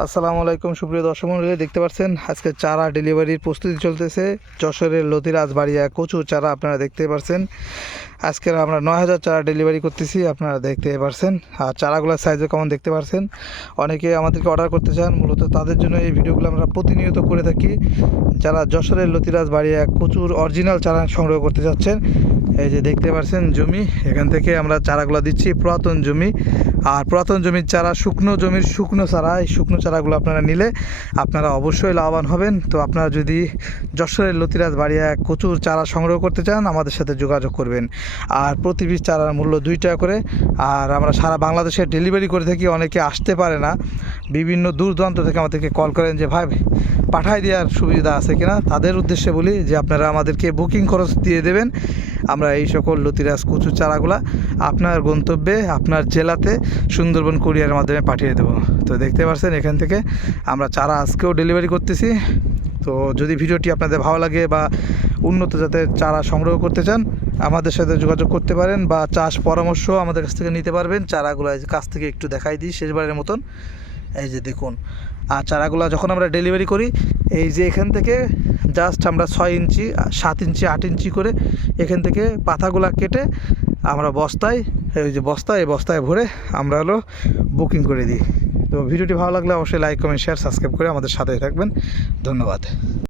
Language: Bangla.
আসসালামু আলাইকুম, সুপ্রিয় দর্শক মন্ডলী দেখতে পাচ্ছেন আজকে চারা ডেলিভারির প্রস্তুতি চলতেছে। যশোরের লতিরাজ বাড়িয়া কচুর চারা আপনারা দেখতে পাচ্ছেন আজকে আমরা নয় হাজার চারা ডেলিভারি করতেছি, আপনারা দেখতে পাচ্ছেন আর চারাগুলোর সাইজও কেমন দেখতে পাচ্ছেন অনেকে আমাদেরকে অর্ডার করতে চান, মূলত তাদের জন্য এই ভিডিওগুলো আমরা প্রতিনিয়ত করে থাকি। যারা যশোরের লতিরাজ বাড়িয়া কচুর অরিজিনাল চারা সংগ্রহ করতে চাচ্ছেন, এই যে দেখতে পাচ্ছেন জমি, এখান থেকে আমরা চারাগুলো দিচ্ছি, পুরাতন জমি। আর পুরাতন জমির চারা, শুকনো জমির শুকনো চারা, এই শুকনো চারাগুলো আপনারা নিলে আপনারা অবশ্যই লাভবান হবেন। তো আপনারা যদি যশোরের লতিরাজ বাড়িয়া কচুর চারা সংগ্রহ করতে চান, আমাদের সাথে যোগাযোগ করবেন। আর প্রতি পিস চারার মূল্য দুই টাকা করে। আর আমরা সারা বাংলাদেশে ডেলিভারি করে থাকি, অনেকে আসতে পারে না। বিভিন্ন দূর দূরান্ত থেকে আমাদেরকে কল করেন যে, ভাই, পাঠাই দেওয়ার সুবিধা আছে কিনা? তাদের উদ্দেশ্যে বলি যে, আপনারা আমাদেরকে বুকিং খরচ দিয়ে দেবেন। আমরা এই সকল লতিরাজ কচু চারাগুলা আপনার গন্তব্যে, আপনার জেলাতে সুন্দরবন কুরিয়ারের মাধ্যমে পাঠিয়ে দেবো। তো দেখতে পাচ্ছেন, এখান থেকে আমরা চারা আজকেও ডেলিভারি করতেছি। তো যদি ভিডিওটি আপনাদের ভালো লাগে বা উন্নত জাতের চারা সংগ্রহ করতে চান, আমাদের সাথে যোগাযোগ করতে পারেন বা চাষ পরামর্শ আমাদের কাছ থেকে নিতে পারবেন। চারাগুলো কাছ থেকে একটু দেখাই দিই শেষবারের মতন। এই যে দেখুন আর চারাগুলো যখন আমরা ডেলিভারি করি, এই যে এখান থেকে জাস্ট আমরা ছয় ইঞ্চি সাত ইঞ্চি, আট ইঞ্চি করে এখান থেকে পাতাগুলো কেটে আমরা বস্তায়, এই যে বস্তায়, এই বস্তায় ভরে আমরা হলো বুকিং করে দিই। তো ভিডিওটি ভালো লাগলে অবশ্যই লাইক কমেন্ট শেয়ার সাবস্ক্রাইব করে আমাদের সাথে থাকবেন। ধন্যবাদ।